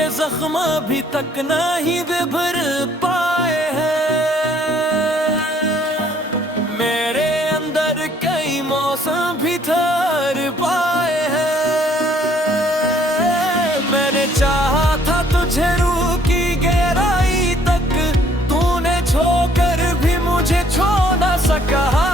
के जख्म अभी तक नहीं भर पाए हैं। मेरे अंदर कई मौसम भी ठहर पाए हैं। मैंने चाहा था तुझे रूह की गहराई तक, तूने छोकर भी मुझे छोड़ ना सका है।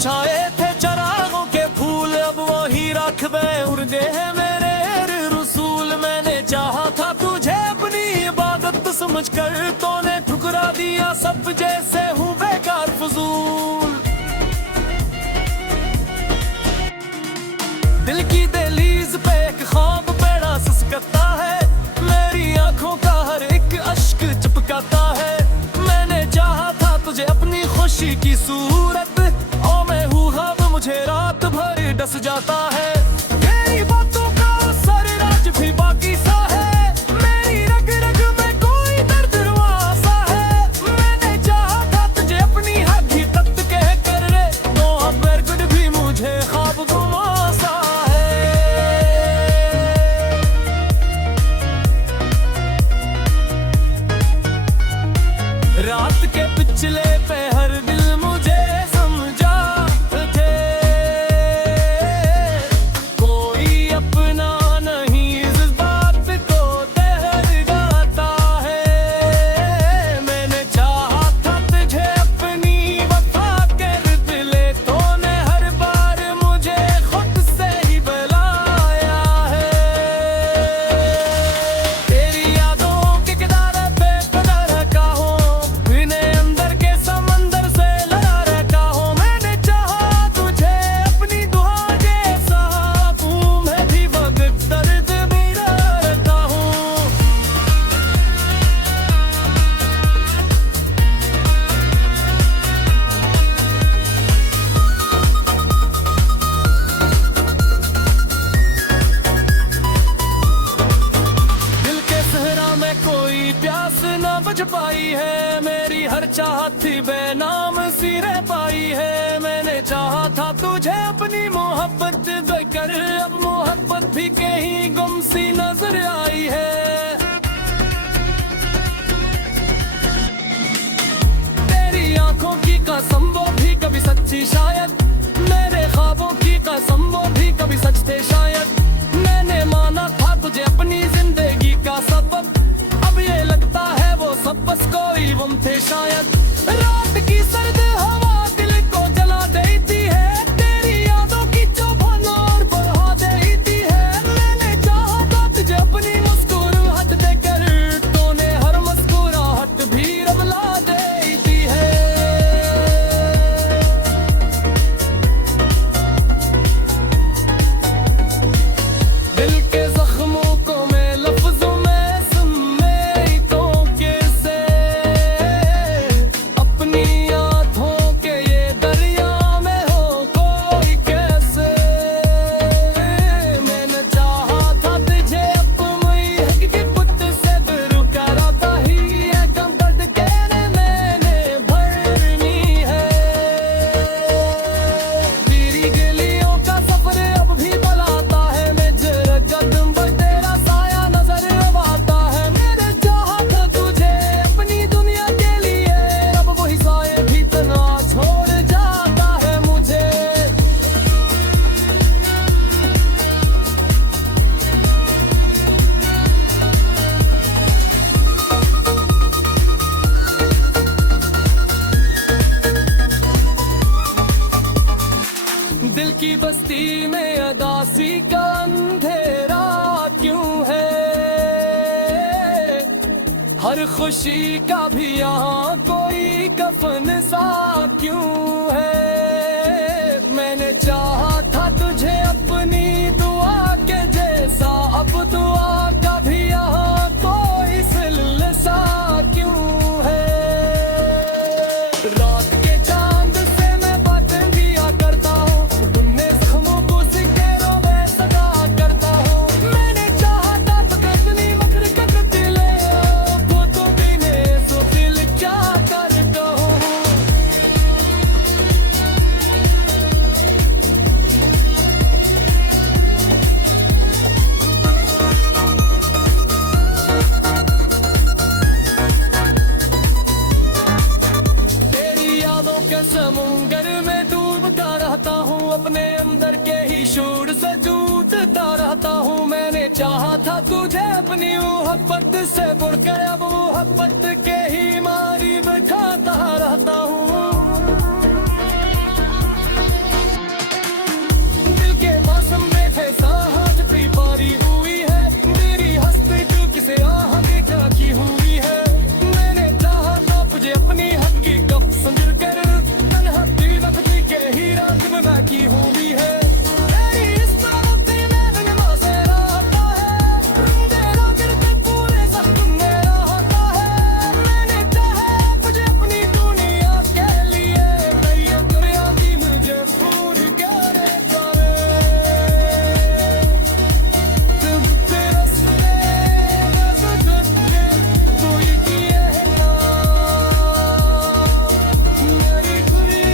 छाए थे चरागों के फूल, अब वही राखबे उड़ गए मेरे रसूल। मैंने चाहा था तुझे अपनी इबादत समझकर, तूने ठुकरा दिया सब जैसे हूँ बेकार फजूल। दिल की दहलीज पे एक ख्वाब बड़ा ससकता है, मेरी आंखों का हर एक अश्क चिपकाता है। मैंने चाहा था तुझे अपनी खुशी की सूरत, मुझे रात भर डस जाता है। तेरी बातों का असर राज भी बाकी सा है, मेरी रग रग में कोई दर्द सा है। मैंने चाहा था तुझे अपनी हकीकत कह कर रे, तो अब कुछ भी मुझे ख्वाब गुमासा है। रात के पिछले पहर दिल मुझे पाई है। मेरी हर चाहत थी बेनाम सिरे पाई है। मैंने चाहा था तुझे अपनी मोहब्बत देकर, अब मोहब्बत भी कहीं गुम सी नजर आई है। तेरी आंखों की कसम वो भी कभी सच्ची शायद, मेरे ख्वाबों की कसम वो भी कभी सच थे शायद। मैंने माना था तुझे अपनी जिंदगी का सबब, अब ये लगता है वो सब बस कोई गम थे शायद। रात की सर्द हवा दिल को जला देती है, तेरी यादों की चुभन और बढ़ा देती है। मैंने चाहा था तुझे अपनी मुस्कुराहट देकर, तूने हर मुस्कुराहट भी रबला देती है। दिल के जख्मों को मैं लफ्जों में अपनी यादों बस्ती में अदासी का अंधेरा क्यों है, हर खुशी का भी यहाँ कोई कफन सा क्यों है। मैंने चाहा था तुझे अपनी दुआ के जैसा, अब दुआ का भी यहाँ कोई सिलसिला क्यों है। रात के चांद से मैं बातें किया करता हूँ, तुमने जख्मों को सिकेरों में सदा करता हूँ। मैंने चाहा था तो अपनी मकर के दिले वो तो बिने सो दिल क्या करता हूँ। समुंदर में डूबता रहता हूँ, अपने अंदर के ही शूर से जूझता रहता हूँ। मैंने चाहा था तुझे अपनी मोहब्बत से बुड़कर, अब मोहब्बत के ही मारी में खाता रहता हूँ। दिल के मौसम में थे साहस की बारी हुई है, मेरी हस्ती तू किसे आह की झांकी हुई है। मैंने चाहा था तुझे अपनी हक की गप समझ कर, के ही रात में मैं की हुई है। तेरी इस बातें में बिना से रहता है, तेरा गिरते पूरे सब मेरा होता है। मैंने चाहा मुझे अपनी दुनिया के लिए, तेरी दुनिया की मुझे भूल करे करे। तुम तेरा से तू ये किए ना मेरी खुरी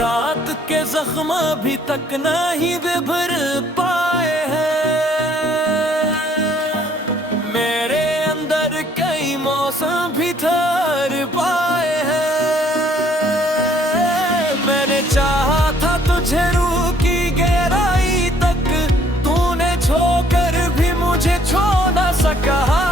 रात के जख्म अभी तक नहीं बिभर पाए हैं, मेरे अंदर कई मौसम भी ठहर पाए हैं। मैंने चाहा था तुझे रूह की गहराई तक, तूने छोकर भी मुझे छो ना सका है।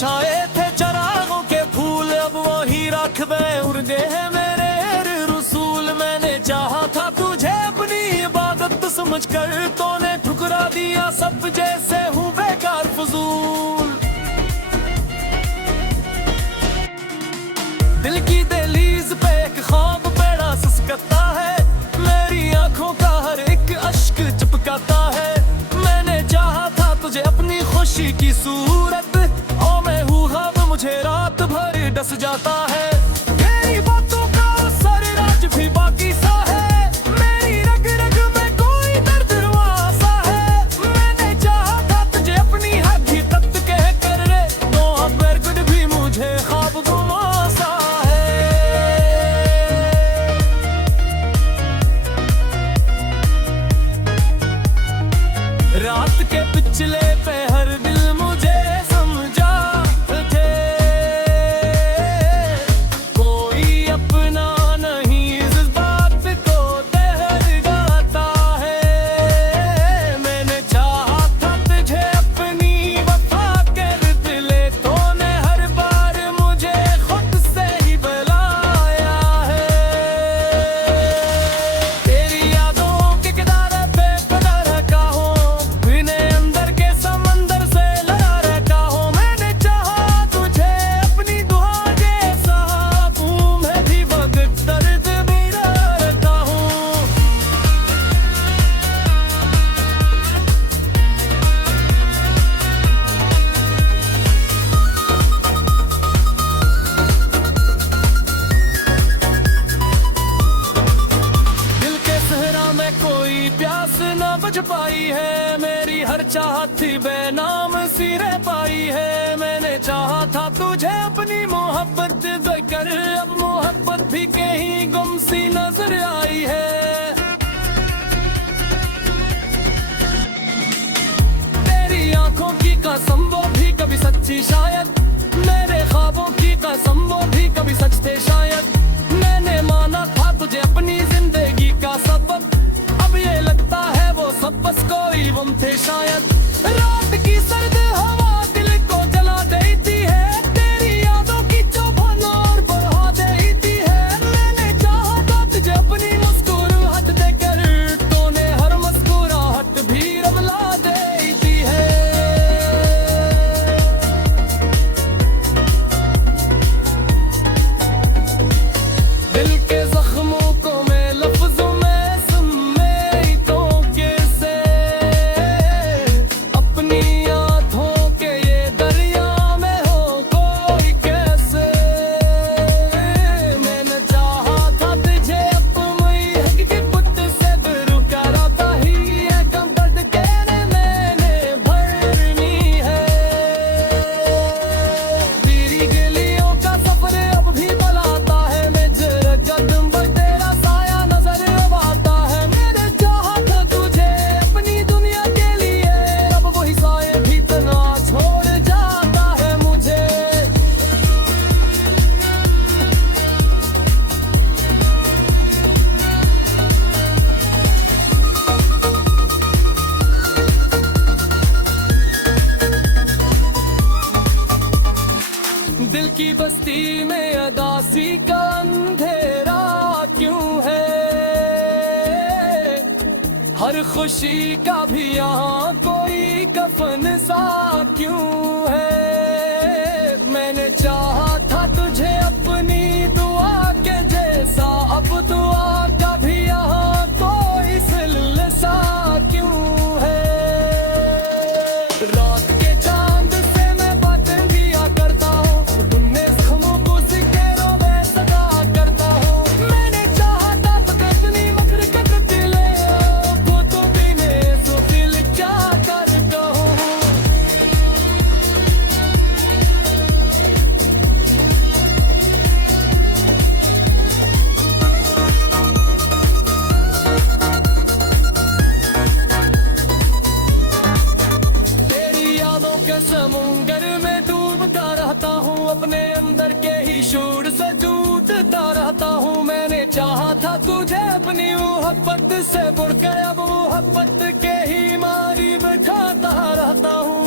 छाए थे चरागों के फूल, अब वही राखबे उड़े हैं मेरे रसूल। मैंने चाहा था तुझे अपनी इबादत समझकर, तूने ठुकरा दिया सब जैसे हूँ बेकार फजूल। दिल की दहलीज पे एक ख्वाब बड़ा ससकता है, मेरी आंखों का हर एक अश्क चिपकाता है। मैंने चाहा था तुझे अपनी खुशी की सूरत, मुझे रात भर डस जाता है। तेरी बातों का असर राज भी बाकी सा है, मेरी रग रग में कोई दर्द वासा है। मैंने चाहा था तुझे अपनी हकीकत कह कर रे, तो अब कुछ भी मुझे ख्वाब गुमासा है। रात के पिछले पहर दिल मुझे समझा थे, तुझ पाई है, मेरी हर चाहत थी बेनाम सिरे पाई है। मैंने चाहा था तुझे अपनी मोहब्बत देकर, अब मोहब्बत भी कहीं गुम सी नजर आई है। तेरी आंखों की कसम वो भी कभी सच्ची शायद, मेरे ख्वाबों की कसम वो भी कभी सच थे शायद। मैंने माना था तुझे अपनी जिंदगी का सबब, अब ये लगता है वो सब बस कोई गम थे शायद। रात की सर्द हवा दिल को जला देती है, तेरी यादों की चुभन और बढ़ा देती है। मैंने चाहा था तुझे अपनी मुस्कुराहट देकर, तूने हर मुस्कुराहट भी रबला देती है। दिल के जख्मों को मैं लफ्जों में समेटूं कैसे, अपनी आंखों के ये दरिया में हो कोई कैसे। मैंने चाहा था तुझे अपनी हकीकत से दूर कराता ही, ये गम दर्द के मैंने भरनी है। तेरी गलियों का सफर अब भी बुलाता है, मेरे कदम पर तेरा साया नजर अब आता है। मैंने चाहा था तुझे अपनी दुनिया के लिए, अब वही साए भी तना छोड़ जाता है मुझे। दिल की बस्ती में अदासी का अंधेरा क्यों है, हर खुशी का भी यहाँ कोई कफन सा क्यों है। मैंने चाहा था तुझे अपनी दुआ के जैसा, अब दुआ का भी यहाँ कोई सिलसिला क्यों है। रात के चांद से मैं बातें किया करता हूँ, तुमने जख्मों को सिकेरों में सदा करता हूँ। मैंने चाहा था तो अपनी मकर कट ले, वो तो बिने तो दिल क्या करता हूँ। तेरी यादों के समुंदर में डूबता रहता हूँ, अपने अंदर के ही शूर से जूझता रहता हूँ। मैंने चाहा था तुझे अपनी मोहब्बत से बुड़कर, अब मोहब्बत के ही मारी बैठाता रहता हूँ।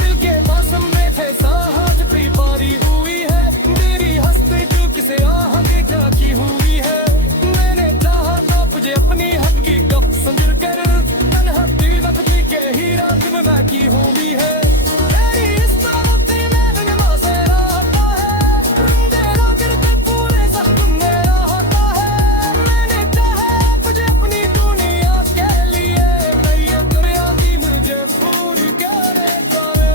दिल के मौसम में थे साहस की बारी हुई है, मेरी हंसती जो किसे आह की झांकी हुई है। मैंने चाहा था तुझे अपनी हद की गप समझ कर, तन्हाई वक्ती के ही रात में मैं की हुई है। तेरी इस बाती में बिना से रहता है, तेरा गिरते पूरे सब मेरा होता है। मैंने चाहा तुझे अपनी दुनिया के लिए, ये दुनिया की मुझे पूरी करे करे।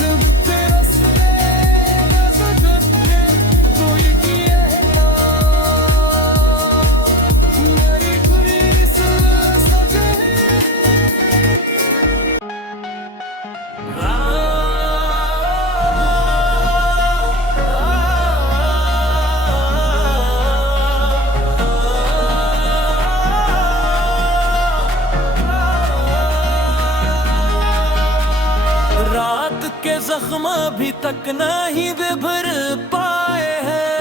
जब तेरे से कोई किए ना, मेरी खुरी से सजे। रात के जख्म अभी तक नहीं बिभर पाए हैं,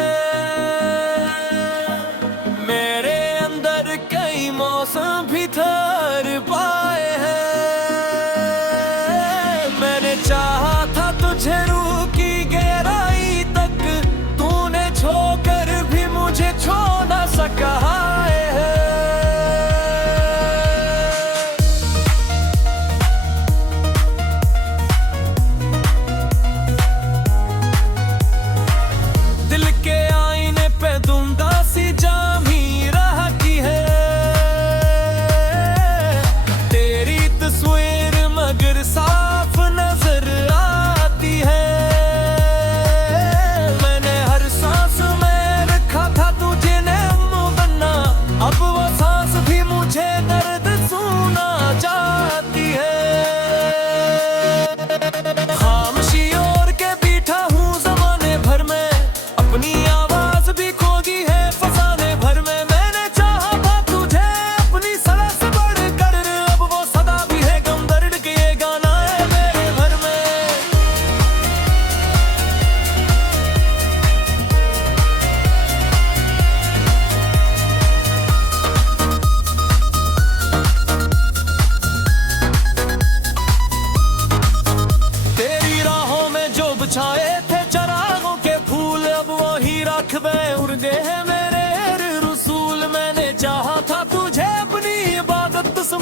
मेरे अंदर कई मौसम भी ठहर पाए हैं। मैंने चाहा था तुझे रूह की गहराई तक, तूने छोकर भी मुझे छो ना सका है।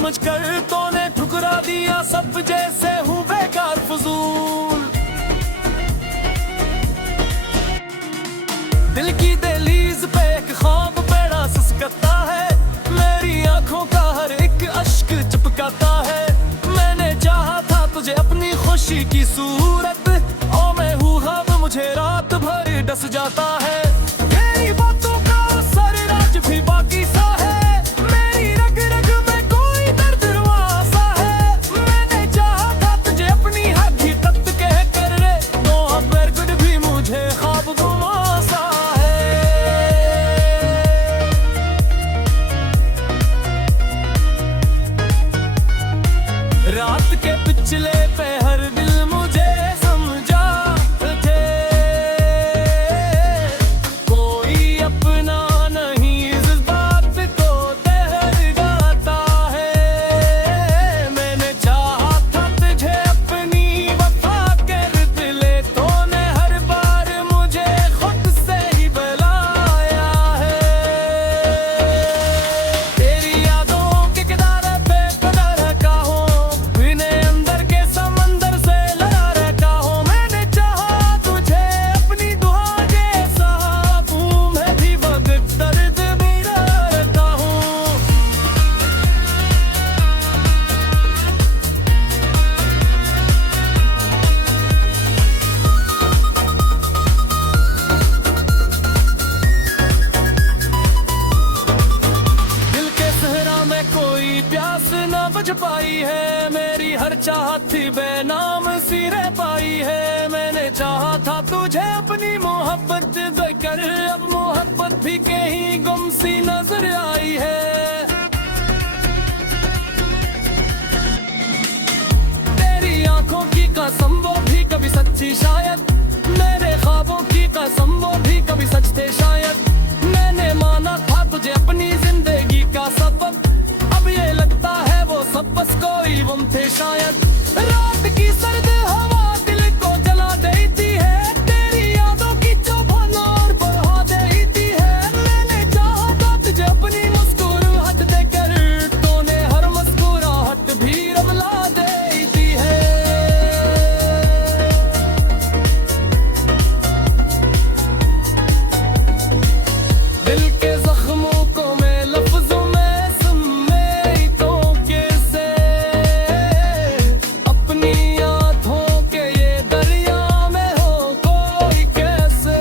समझकर तूने ठुकरा दिया सब, जैसे हूँ बेकार फजूल। दिल की दहलीज पे एक ख्वाब बड़ा सिसकता है, मेरी आंखों का हर एक अश्क चिपकाता है। मैंने चाहा था तुझे अपनी खुशी की सूरत, और मैं हूँ ख्वाब मुझे रात भर डस जाता है। तेरी बातों का असर राज भी बाकी सा है, मेरी रग रग में कोई दर्द सा है। मैंने चाहा था तुझे अपनी हकीकत कह कर रे, तो अब कुछ भी मुझे ख्वाब गुमासा है। रात के पिछले पहर दिल मुझे समझा थे, कोई अपना नहीं इस बात को दहर जाता है। मैंने चाहा था तुझे अपनी वफा कर दिले, तूने हर बार मुझे खुद से ही बुलाया है। तेरी यादों के किनारे पे खड़ा रखा हूँ, इन्हें अंदर के समंदर से लड़ा रखा हूँ। मैंने चाहा तुझे अपनी दुआ जैसा, मैं भी वक्त दर्द मेरा रखा हूँ। दिल के सहरा में कोई प्यास न बुझ पाई है, मेरी हर चाहत थी बेनाम सी रह पाई है। मैंने चाहा था तुझे अपनी मोहब्बत देकर, अब मोहब्बत भी कहीं गुम सी नजर आई है। तेरी आंखों की कसम वो भी कभी सच्ची शायद, मेरे ख्वाबों की कसम वो भी कभी सच थे शायद। मैंने माना था तुझे अपनी जिंदगी का सबब, अब ये लगता है वो सब बस कोई गम थे शायद। रात की सर्द हवा दिल को जला देती है, तेरी यादों की चुभन और बढ़ा देती है। मैंने चाहा था तुझे अपनी मुस्कुराहट देकर, तूने हर मुस्कुराहट भी रबला देती है। दिल के जख्मों को मैं लफ्जों में समेटूं कैसे, अपनी आंखों के ये दरिया में हो कोई कैसे।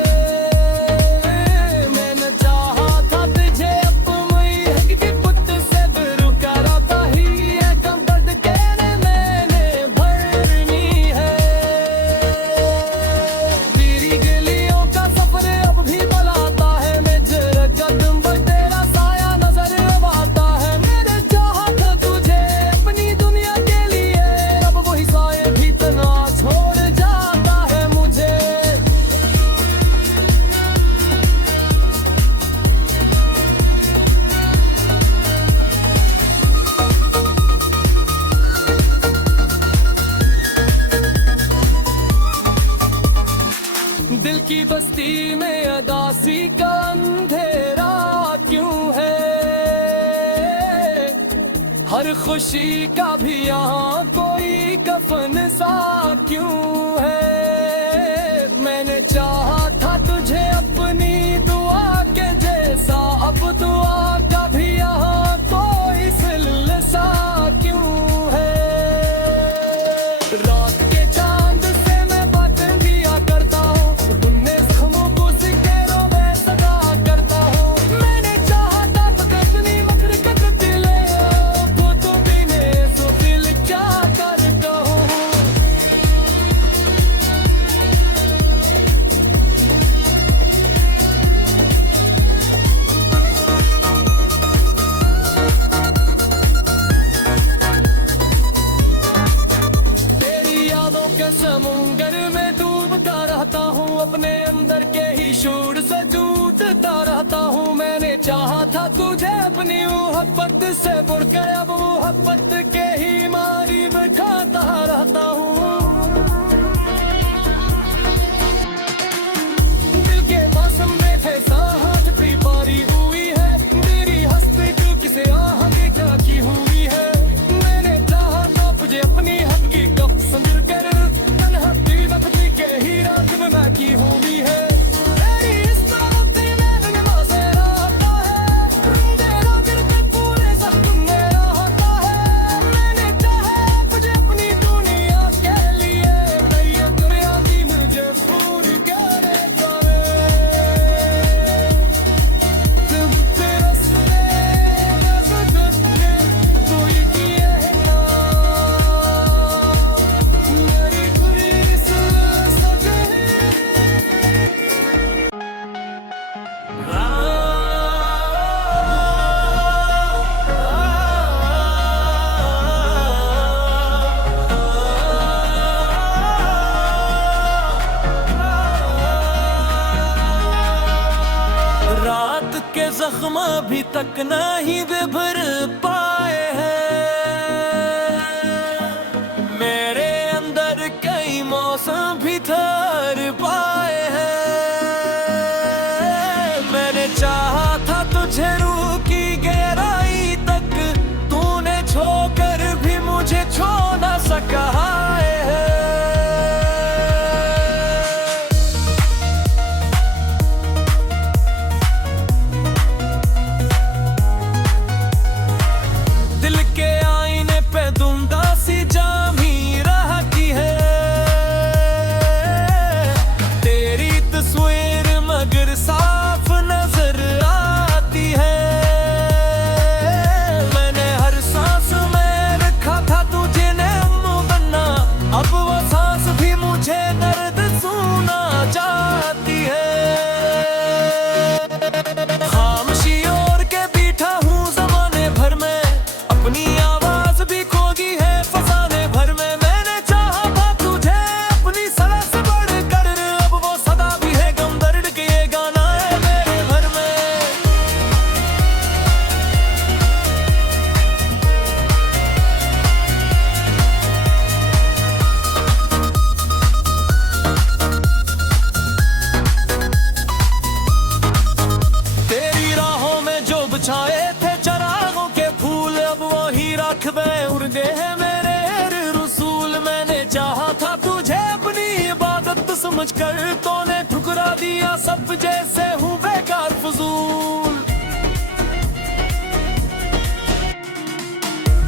मैंने चाहा था तुझे अपनी हकीकत से रुका रहता ही, ये कम दर्द कहने मैंने भरनी है। तेरी गलियों का सफर अब भी बुलाता है, मैं जरा कदम पर तेरा साया नजर आता है। मैंने चाहा था तुझे अपनी दुनिया के लिए, अब वही साए भी तना छोड़ जाता है मुझे। दिल की बस्ती में अदासी का अंधेरा क्यों है, हर खुशी का भी यहाँ कोई कफन सा क्यों है। मैंने चाहा था तुझे अपनी दुआ के जैसा, अब दुआ का भी यहाँ कोई सिलसिला क्यों है। रात के चांद से मैं बातें किया करता हूँ, तुमने जख्मों को सिकेरों में सजा करता हूँ। मैंने चाहा था तो अपनी मकर के दिले, वो तो बिने सो दिल क्या करता हूँ। तेरी यादों के समुंदर में डूबता रहता हूँ, अपने अंदर के ही शूर से जूझता रहता हूँ। मैंने चाहा था तुझे अपनी मोहब्बत से बुड़कर, अब मोहब्बत के ही मारी बैठाता रहता हूँ। दिल के मौसम में थे साहत की बारी हुई है, मेरी हस्ती तू किसे आह की हुई है। जख्म अभी तक नहीं भर पाए हैं। मेरे अंदर कई मौसम भी ठहर पाए हैं। मैंने चाहा था तुझे रूह की गहराई तक, तूने छोकर भी मुझे छोड़ ना सका है। साफ नजर आती है। मैंने हर सांस में रखा था तुझे नैम बनना, अब वो सांस भी मुझे दर्द सुना चाहती है। खामोशी ओढ़ के बैठा हूँ ज़माने भर में, अपनी आवाज भी खो गई है फसाने भर में। मैंने चाहा था तुझे अपनी सदा से बढ़कर, अब वो सदा भी है गम दर्द के छाए थे चरागों के फूल, अब वही राखबे उड़ गए हैं मेरे रसूल। मैंने चाहा था तुझे अपनी इबादत समझकर, तूने ठुकरा दिया सब जैसे हूँ बेकार फजूल।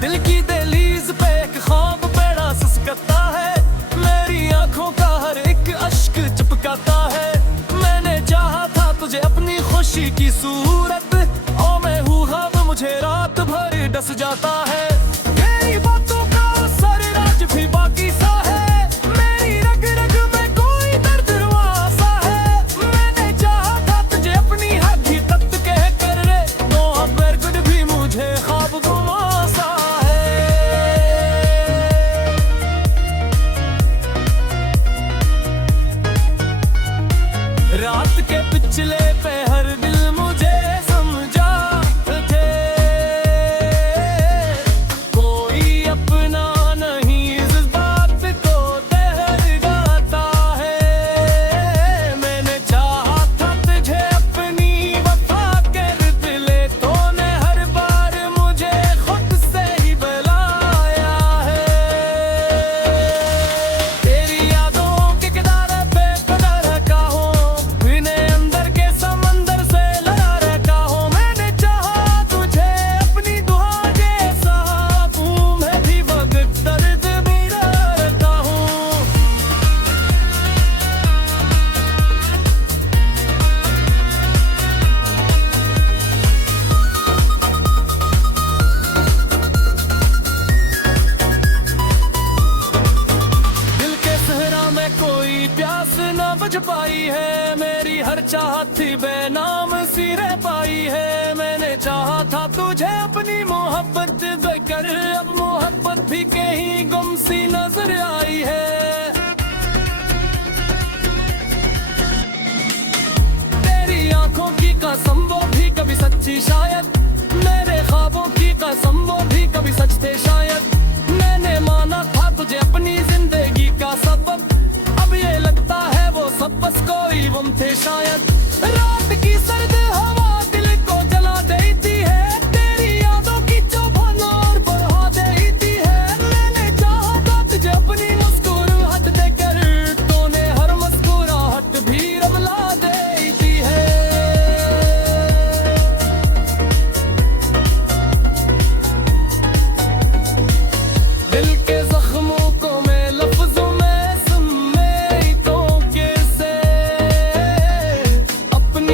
दिल की दहलीज पे एक ख्वाब बड़ा ससकता है, मेरी आंखों का हर एक अश्क चिपकाता है। मैंने चाहा था तुझे अपनी खुशी की सूरत, मुझे रात भर डस जाता है। तेरी बातों का असर राज भी बाकी सा है, मेरी रग रग में कोई दर्द वासा है। मैंने चाहा था तुझे अपनी हकीकत कह कर रे, तो अब गुड भी मुझे ख्वाब गुमासा है। रात के पिछले पहर दिल मुझे समझा प्यास न बुझ पाई है, मेरी हर चाहत थी बेनाम सिरे पाई है। मैंने चाहा था तुझे अपनी मोहब्बत देकर, अब मोहब्बत भी कहीं गुम सी नजर आई है। तेरी आंखों की कसम वो भी कभी सच्ची शायद, मेरे ख्वाबों की कसम वो भी कभी सच थे शायद। मैंने माना था तुझे अपनी जिंदगी का सबब, अब ये लगता है वो सब बस कोई गुम थे शायद। रात की सर्द हवा दिल को जला देती है, तेरी यादों की चुभन और बढ़ा देती है। मैंने चाहा था तुझे अपनी मुस्कुराहट देकर, तूने हर मुस्कुराहट भी रबला देती है। दिल के जख्मों को मैं लफ्जों में समेटूं कैसे, अपनी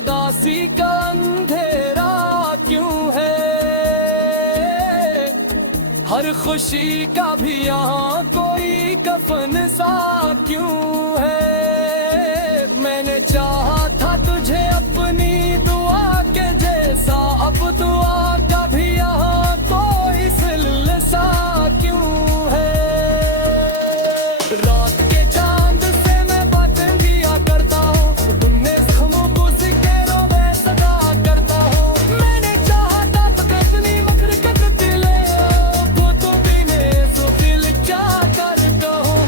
सगासी का अंधेरा क्यों है, हर खुशी का भी यहाँ कोई कफन सा क्यों है। मैंने चाहा था तुझे अपनी दुआ के जैसा, अब दुआ का भी यहाँ कोई सिलसिला क्यों है। रात के चांद से मैं बातें दिया करता हूँ, तुमने जख्मों को सिकेरों में सदा करता हूँ। मैंने चाहा था तो अपनी मकर कदर ले, वो तो बिने तो दिल क्या करता हूँ।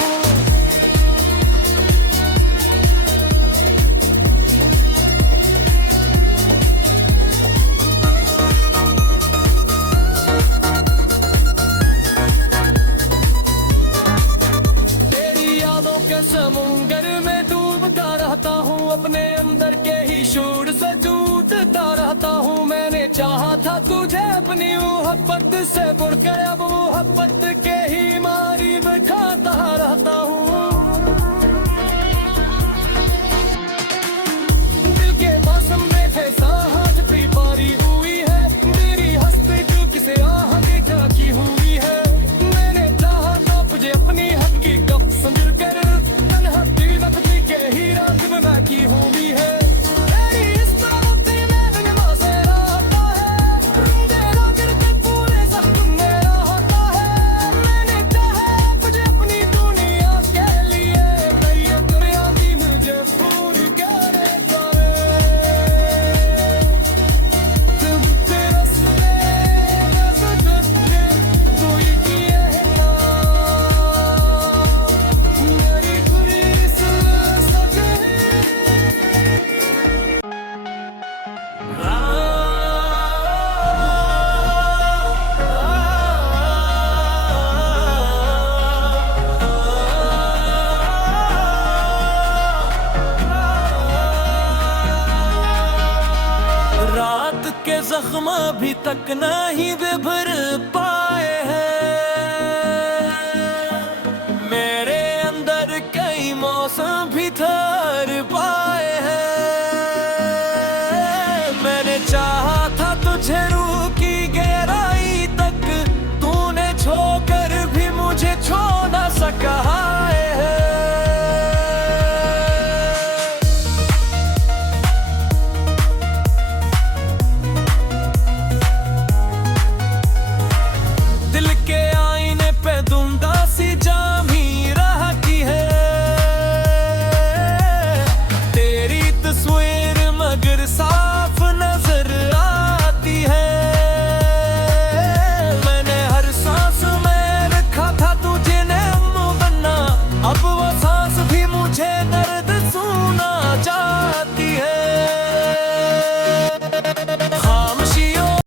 समुंदर में डूबता रहता हूँ, अपने अंदर के ही शूर से जूझता रहता हूँ। मैंने चाहा था तुझे अपनी मोहब्बत से बुड़कर, अब मोहब्बत के ही मारी में खाता रहता हूँ। दिल के मौसम में थे साहस की बारी हुई है, मेरी हस्ती जो किसे आह की झांकी हुई है। मैंने चाहा था तुझे अपनी हक की गप समझ कर, ही रात में मैं की हूँ भी है। तेरी इस बातें में बिन मौसे रहता है, तेरा गिरते पूरे सब मेरा होता है। मैंने चाहा मुझे अपनी दुनिया के लिए, ये दुनिया की मुझे पूरी करे करे। जब तेरे से कोई किए ना मेरी पूरी रात के जख्म अभी तक नहीं बिभरे,